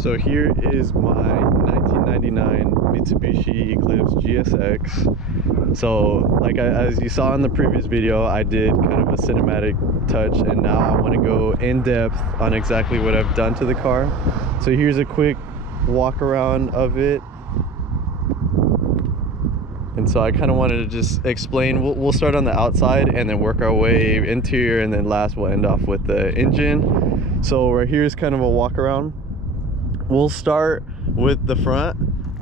So here is my 1999 Mitsubishi Eclipse GSX. So as you saw in the previous video, I did kind of a cinematic touch, and now I want to go in depth on exactly what I've done to the car. So here's a quick walk around of it. And so I kind of wanted to just explain. We'll start on the outside and then work our way interior, and then last we'll end off with the engine. So right here is kind of a walk around. We'll start with the front,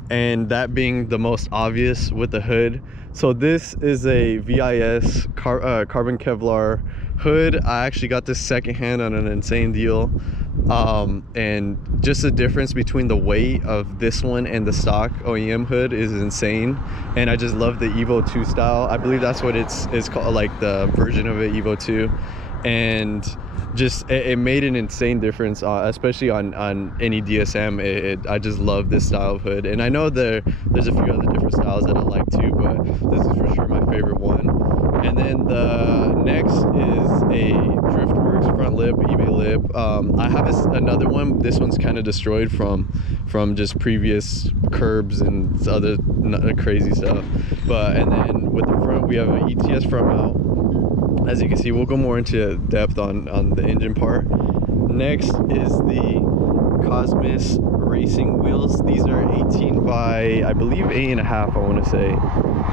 and that being the most obvious with the hood. So this is a VIS carbon Kevlar hood. I actually got this secondhand on an insane deal. And just the difference between the weight of this one and the stock OEM hood is insane. And I just love the Evo 2 style. I believe that's what it's called, like the version of it, Evo 2. And just it made an insane difference, especially on any DSM. I just love this style of hood, and I know there's a few other different styles that I like too, but this is for sure my favorite one. And then the next is a Driftworks front lip, eBay lip. I have another one. This one's kind of destroyed from just previous curbs and other crazy stuff. And then with the front, we have an ETS front mount. As you can see, we'll go more into depth on the engine part. Next is the Cosmos racing wheels. These are 18 by, I believe, 8.5, I want to say.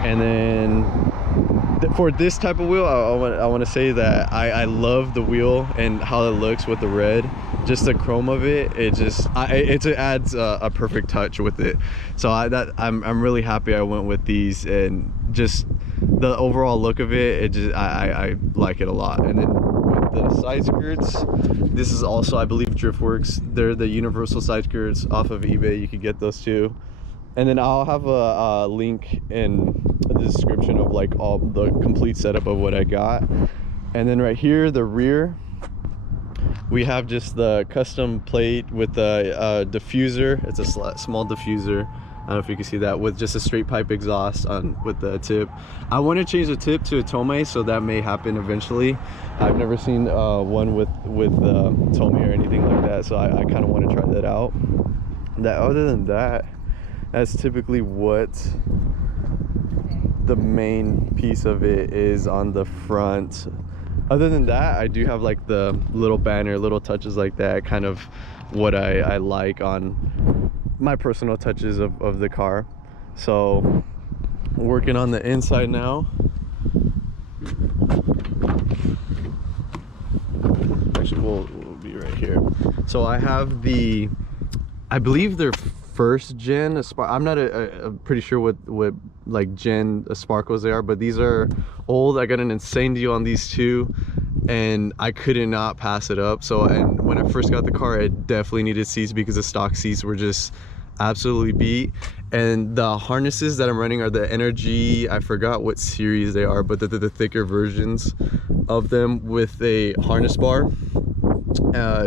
And then for this type of wheel, I want to say that I love the wheel and how it looks with the red. Just the chrome of it, it adds a perfect touch with it. So I'm really happy I went with these, and just the overall look of it, I like it a lot. And then with the side skirts, this is also, I believe, Driftworks. They're the universal side skirts off of eBay. You can get those too. And then I'll have a link in the description of like all the complete setup of what I got. And then right here, the rear, we have just the custom plate with the diffuser. It's a small diffuser. I don't know if you can see that, with just a straight pipe exhaust with the tip. I want to change the tip to a Tomei, so that may happen eventually. I've never seen one with Tomei or anything like that, so I kind of want to try that out. Other than that, that's typically what the main piece of it is on the front. Other than that, I do have like the little banner, little touches like that, kind of what I like on my personal touches of the car. So working on the inside now. Actually, we'll be right here. So I have I believe they're first gen I'm not pretty sure what like gen sparkles they are, but these are old. I got an insane deal on these two, and I could not pass it up. So, and when I first got the car, I definitely needed seats because the stock seats were just absolutely beat. And the harnesses that I'm running are the Energy, I forgot what series they are, but the thicker versions of them with a harness bar.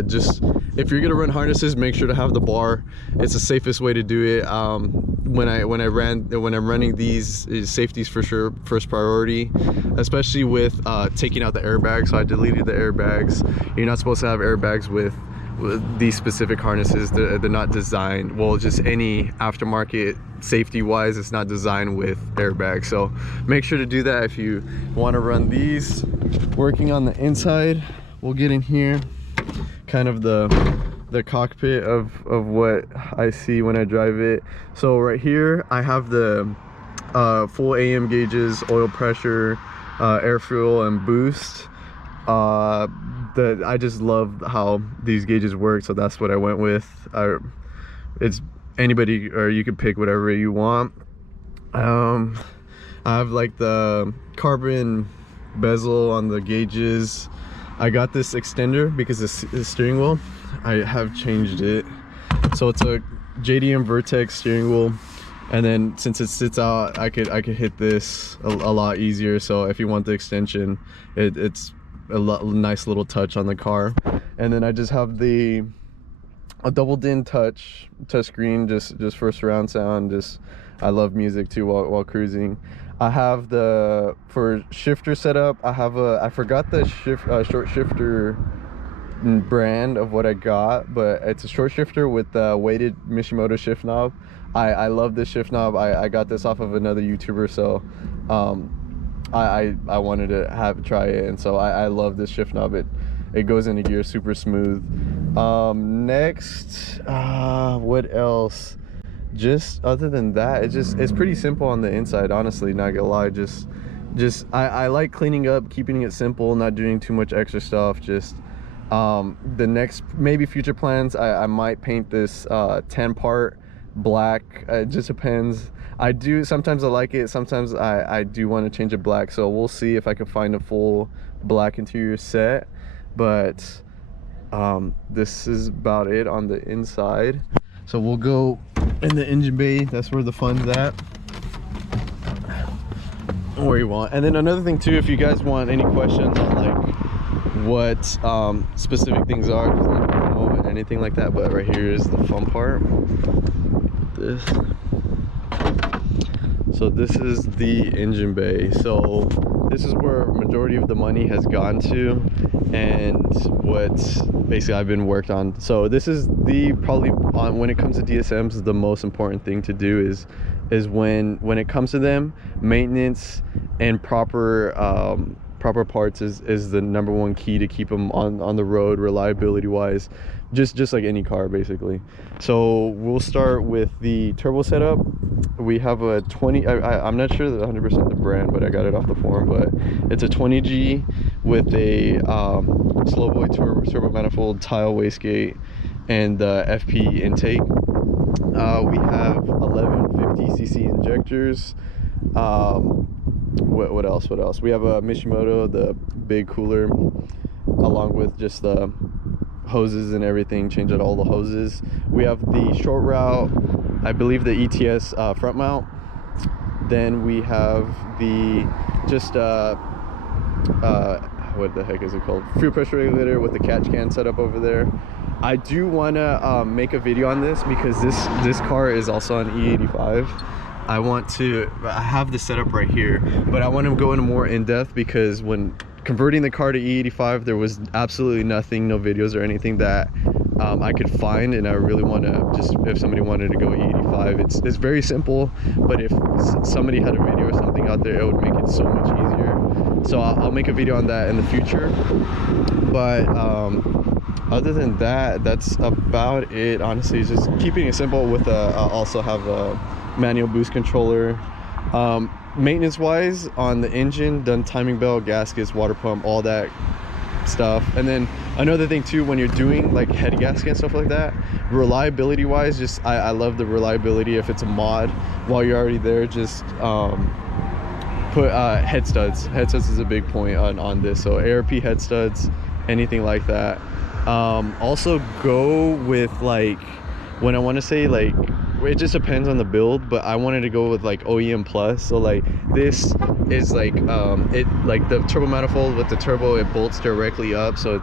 Just if you're gonna run harnesses, make sure to have the bar. It's the safest way to do it. When I'm running these, safety's for sure first priority, especially with taking out the airbags. So I deleted the airbags. You're not supposed to have airbags with these specific harnesses. They're not designed, well, just any aftermarket safety wise, it's not designed with airbags. So make sure to do that if you want to run these. Working on the inside, we'll get in here, kind of the cockpit of what I see when I drive it. So right here I have the full AM gauges, oil pressure, air fuel, and boost. I just love how these gauges work, so that's what I went with. It's anybody, or you can pick whatever you want. I have like the carbon bezel on the gauges. I got this extender because the steering wheel, I have changed it. So it's a JDM Vertex steering wheel, and then since it sits out, I could hit this a lot easier. So if you want the extension, it's nice little touch on the car. And then I just have a double din touch screen, just for surround sound. Just, I love music too while cruising. I have for shifter setup, I forgot the short shifter brand of what I got, but it's a short shifter with the weighted Mitsubishi shift knob. I love this shift knob. I got this off of another YouTuber, so I wanted to try it, and so I love this shift knob. It goes into gear super smooth. Next, what else? Just other than that, it's pretty simple on the inside, honestly, not gonna lie. Just I like cleaning up, keeping it simple, not doing too much extra stuff. Just the next maybe future plans, I might paint this 10-part black. It just depends. Sometimes I like it, sometimes I do want to change it black, so we'll see if I can find a full black interior set. But this is about it on the inside, so we'll go in the engine bay. That's where the fun's at, where you want. And then another thing too, if you guys want any questions on like what specific things are, just let me know and anything like that. But right here is the fun part. So this is the engine bay. So this is where majority of the money has gone to, and what basically I've been worked on. So this is probably when it comes to DSMs, the most important thing to do is when it comes to them, maintenance and proper parts is the #1 key to keep them on the road, reliability wise, just like any car basically. So we'll start with the turbo setup. We have a 20, I'm not sure 100% the brand, but I got it off the forum, but it's a 20G with a slow boy turbo manifold, tile wastegate, and FP intake. We have 1150cc injectors. What else? We have a Mitsubishi, the big cooler, along with just the hoses and everything. Change out all the hoses. We have the short route, I believe the ETS front mount. Then we have the what the heck is it called? Fuel pressure regulator with the catch can set up over there. I do want to make a video on this because this car is also on E85. I have the setup right here, but I want to go into more in depth because when converting the car to E85, there was absolutely nothing, no videos or anything that I could find, and I really want to if somebody wanted to go E85, it's very simple, but if somebody had a video or something out there, it would make it so much easier. So I'll make a video on that in the future. But other than that, that's about it, honestly. Just keeping it simple with also have a manual boost controller. Maintenance wise on the engine, done timing belt, gaskets, water pump, all that stuff. And then another thing too, when you're doing like head gasket and stuff like that, reliability wise, just I love the reliability. If it's a mod, while you're already there, just put head studs is a big point on this. So ARP head studs, anything like that. Also go with like, when I want to say like, it just depends on the build, but I wanted to go with like OEM plus. So like this is like like the turbo manifold with the turbo, it bolts directly up, so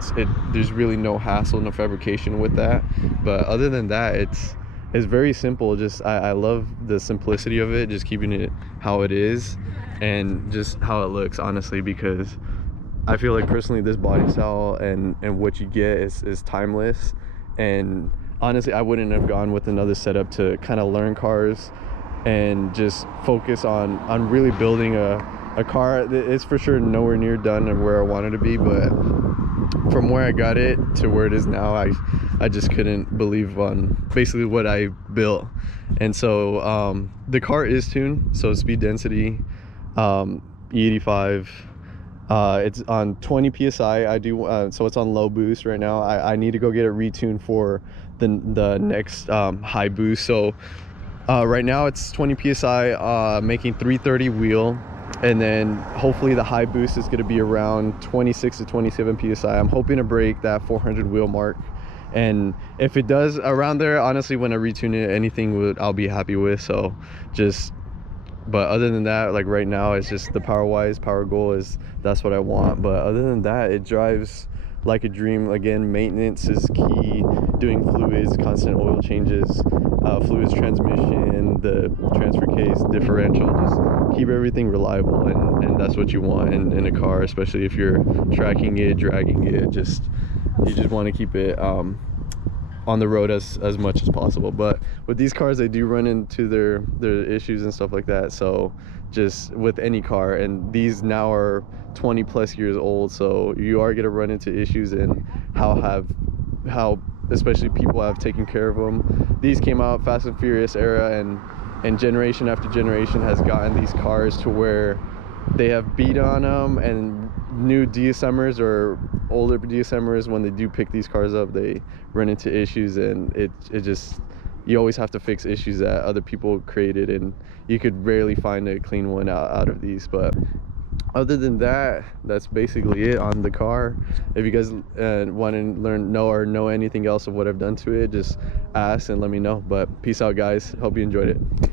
there's really no hassle, no fabrication with that. But other than that, it's very simple. Just I love the simplicity of it, just keeping it how it is and just how it looks, honestly, because I feel like personally this body style and what you get is timeless. And honestly, I wouldn't have gone with another setup to kind of learn cars and just focus on really building a car. It's for sure nowhere near done and where I wanted to be, but from where I got it to where it is now, I just couldn't believe on basically what I built. And so the car is tuned, so speed density, E85, it's on 20 psi. I do so it's on low boost right now. I need to go get it retuned for the next high boost. So right now it's 20 psi, making 330 wheel, and then hopefully the high boost is going to be around 26 to 27 psi. I'm hoping to break that 400 wheel mark, and if it does around there, honestly, when I retune it, anything I'll be happy with. So just But other than that, like right now, it's just the power goal is that's what I want. But other than that, it drives like a dream. Again, maintenance is key. Doing fluids, constant oil changes, fluids, transmission, the transfer case, differential. Just keep everything reliable, and that's what you want in a car, especially if you're tracking it, dragging it. You just want to keep it on the road as much as possible. But with these cars, they do run into their issues and stuff like that. So just with any car, and these now are 20 plus years old, so you are going to run into issues in how especially people have taken care of them. These came out Fast and Furious era, and generation after generation has gotten these cars to where they have beat on them, and new DSMers or older DSMers, when they do pick these cars up, they run into issues, and it just, you always have to fix issues that other people created, and you could rarely find a clean one out of these. But other than that, that's basically it on the car. If you guys want to know anything else of what I've done to it, just ask and let me know. But peace out, guys. Hope you enjoyed it.